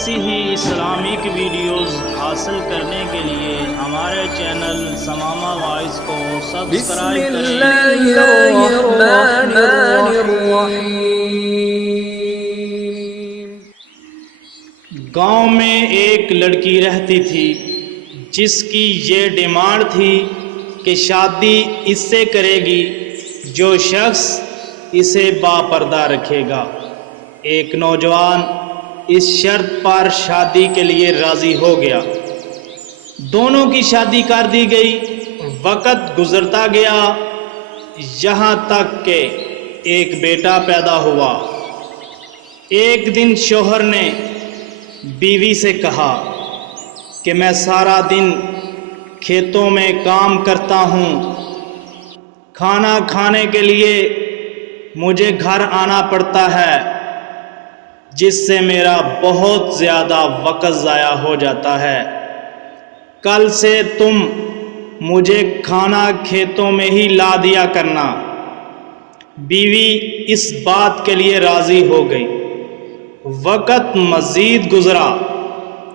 ایسی ہی Islamic videos حاصل کرنے کے لیے ہمارے چینل سمامہ وائس کو سبسکرائب کریں۔ بسم اللہ الرحمن الرحیم۔ گاؤں میں ایک لڑکی رہتی تھی جس کی یہ ڈیمانڈ تھی کہ شادی اس سے کرے گی جو شخص اسے باپردہ رکھے گا۔ ایک نوجوان اس شرط پر شادی کے لیے راضی ہو گیا۔ دونوں کی شادی کر دی گئی۔ وقت گزرتا گیا یہاں تک کہ ایک بیٹا پیدا ہوا۔ ایک دن شوہر نے بیوی سے کہا کہ میں سارا دن کھیتوں میں کام کرتا ہوں، کھانا کھانے کے لیے مجھے گھر آنا پڑتا ہے، جس سے میرا بہت زیادہ وقت ضائع ہو جاتا ہے۔ کل سے تم مجھے کھانا کھیتوں میں ہی لا دیا کرنا۔ بیوی اس بات کے لیے راضی ہو گئی۔ وقت مزید گزرا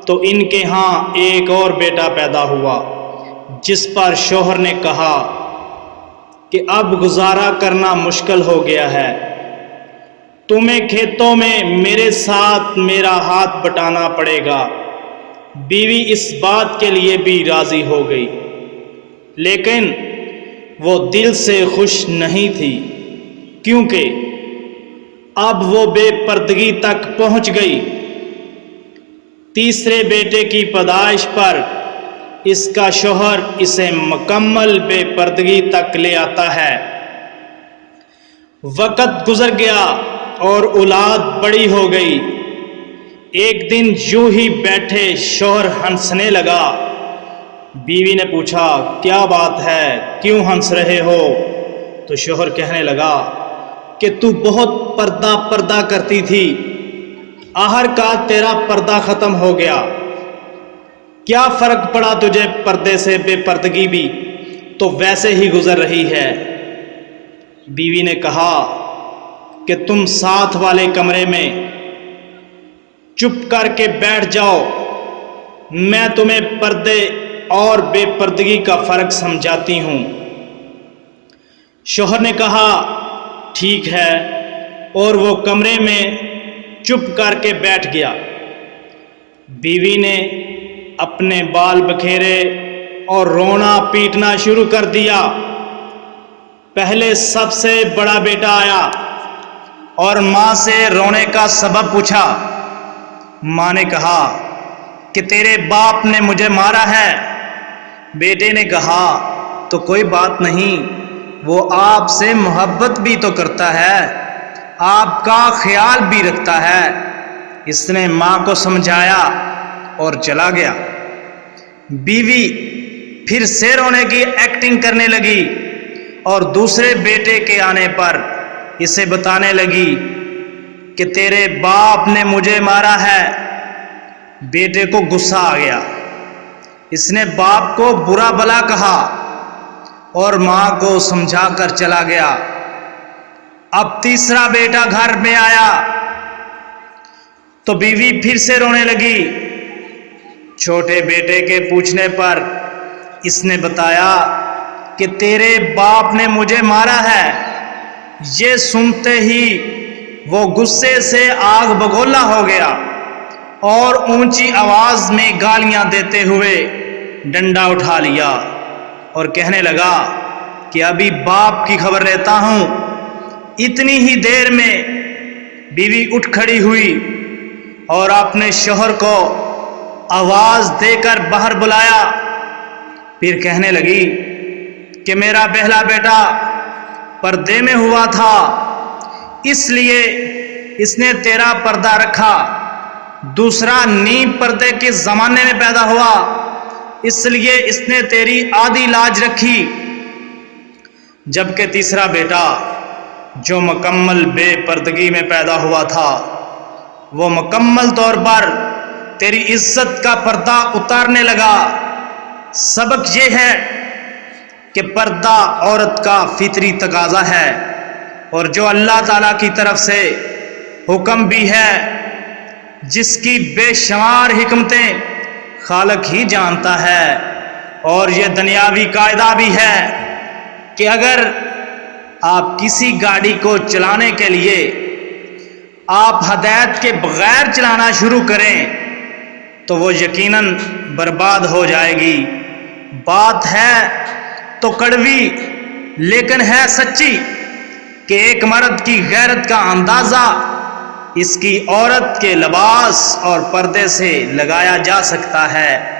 تو ان کے ہاں ایک اور بیٹا پیدا ہوا، جس پر شوہر نے کہا کہ اب گزارا کرنا مشکل ہو گیا ہے، تمہیں کھیتوں میں میرے ساتھ میرا ہاتھ بٹانا پڑے گا۔ بیوی اس بات کے لیے بھی راضی ہو گئی، لیکن وہ دل سے خوش نہیں تھی، کیونکہ اب وہ بے پردگی تک پہنچ گئی۔ تیسرے بیٹے کی پیدائش پر اس کا شوہر اسے مکمل بے پردگی تک لے آتا ہے۔ وقت گزر گیا اور اولاد بڑی ہو گئی۔ ایک دن یوں ہی بیٹھے شوہر ہنسنے لگا۔ بیوی نے پوچھا کیا بات ہے، کیوں ہنس رہے ہو؟ تو شوہر کہنے لگا کہ تو بہت پردہ کرتی تھی، آخر کار تیرا پردہ ختم ہو گیا، کیا فرق پڑا تجھے پردے سے؟ بے پردگی بھی تو ویسے ہی گزر رہی ہے۔ بیوی نے کہا کہ تم ساتھ والے کمرے میں چپ کر کے بیٹھ جاؤ، میں تمہیں پردے اور بے پردگی کا فرق سمجھاتی ہوں۔ شوہر نے کہا ٹھیک ہے، اور وہ کمرے میں چپ کر کے بیٹھ گیا۔ بیوی نے اپنے بال بکھیرے اور رونا پیٹنا شروع کر دیا۔ پہلے سب سے بڑا بیٹا آیا اور ماں سے رونے کا سبب پوچھا۔ ماں نے کہا کہ تیرے باپ نے مجھے مارا ہے۔ بیٹے نے کہا تو کوئی بات نہیں، وہ آپ سے محبت بھی تو کرتا ہے، آپ کا خیال بھی رکھتا ہے۔ اس نے ماں کو سمجھایا اور چلا گیا۔ بیوی پھر سے رونے کی ایکٹنگ کرنے لگی اور دوسرے بیٹے کے آنے پر اسے بتانے لگی کہ تیرے باپ نے مجھے مارا ہے۔ بیٹے کو غصہ آ گیا، اس نے باپ کو برا بھلا کہا اور ماں کو سمجھا کر چلا گیا۔ اب تیسرا بیٹا گھر میں آیا تو بیوی پھر سے رونے لگی۔ چھوٹے بیٹے کے پوچھنے پر اس نے بتایا کہ تیرے باپ نے مجھے مارا ہے۔ یہ سنتے ہی وہ غصے سے آگ بگولا ہو گیا اور اونچی آواز میں گالیاں دیتے ہوئے ڈنڈا اٹھا لیا اور کہنے لگا کہ ابھی باپ کی خبر لیتا ہوں۔ اتنی ہی دیر میں بیوی اٹھ کھڑی ہوئی اور اپنے شوہر کو آواز دے کر باہر بلایا، پھر کہنے لگی کہ میرا پہلا بیٹا پردے میں ہوا تھا، اس لیے اس نے تیرا پردہ رکھا، دوسرا نیم پردے کے زمانے میں پیدا ہوا، اس لیے اس نے تیری آدھی لاج رکھی، جبکہ تیسرا بیٹا جو مکمل بے پردگی میں پیدا ہوا تھا وہ مکمل طور پر تیری عزت کا پردہ اتارنے لگا۔ سبق یہ ہے کہ پردہ عورت کا فطری تقاضا ہے، اور جو اللہ تعالیٰ کی طرف سے حکم بھی ہے جس کی بے شمار حکمتیں خالق ہی جانتا ہے۔ اور یہ دنیاوی قاعدہ بھی ہے کہ اگر آپ کسی گاڑی کو چلانے کے لیے آپ ہدایت کے بغیر چلانا شروع کریں تو وہ یقیناً برباد ہو جائے گی۔ بات ہے تو کڑوی لیکن ہے سچی کہ ایک مرد کی غیرت کا اندازہ اس کی عورت کے لباس اور پردے سے لگایا جا سکتا ہے۔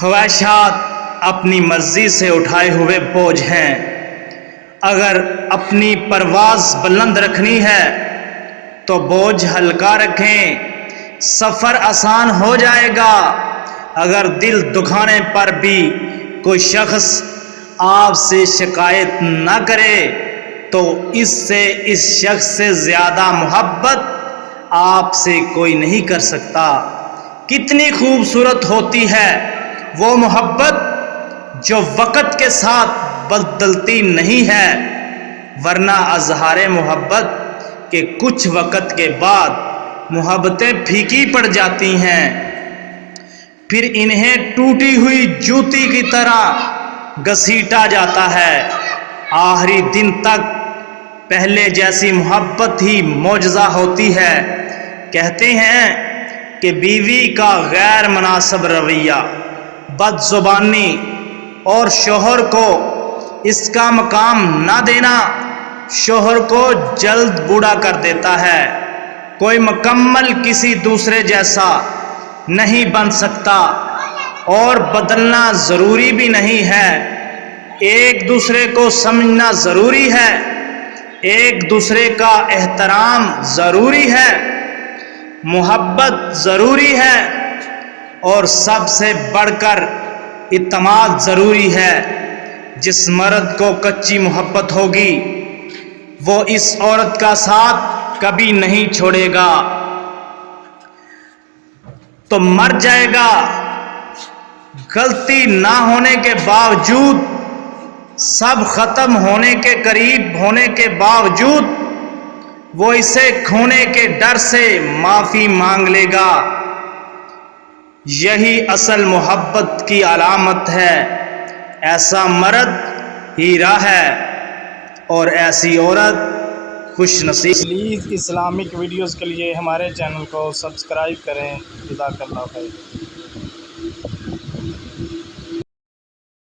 خواہشات اپنی مرضی سے اٹھائے ہوئے بوجھ ہیں۔ اگر اپنی پرواز بلند رکھنی ہے تو بوجھ ہلکا رکھیں، سفر آسان ہو جائے گا۔ اگر دل دکھانے پر بھی کوئی شخص آپ سے شکایت نہ کرے تو اس شخص سے زیادہ محبت آپ سے کوئی نہیں کر سکتا۔ کتنی خوبصورت ہوتی ہے وہ محبت جو وقت کے ساتھ بدلتی نہیں ہے، ورنہ اظہار محبت کے کچھ وقت کے بعد محبتیں پھیکی پڑ جاتی ہیں، پھر انہیں ٹوٹی ہوئی جوتی کی طرح گھسیٹا جاتا ہے۔ آخری دن تک پہلے جیسی محبت ہی معجزہ ہوتی ہے۔ کہتے ہیں کہ بیوی کا غیر مناسب رویہ، بد زبانی اور شوہر کو اس کا مقام نہ دینا شوہر کو جلد بوڑھا کر دیتا ہے۔ کوئی مکمل کسی دوسرے جیسا نہیں بن سکتا اور بدلنا ضروری بھی نہیں ہے۔ ایک دوسرے کو سمجھنا ضروری ہے، ایک دوسرے کا احترام ضروری ہے، محبت ضروری ہے اور سب سے بڑھ کر اعتماد ضروری ہے۔ جس مرد کو کچی محبت ہوگی وہ اس عورت کا ساتھ کبھی نہیں چھوڑے گا تو مر جائے گا۔ غلطی نہ ہونے کے باوجود، سب ختم ہونے کے قریب ہونے کے باوجود وہ اسے کھونے کے ڈر سے معافی مانگ لے گا۔ یہی اصل محبت کی علامت ہے۔ ایسا مرد ہیرا ہے اور ایسی عورت خوش نصیب۔ پلیز اسلامک ویڈیوز کے لیے ہمارے چینل کو سبسکرائب کریں۔ جزاک اللہ خیر۔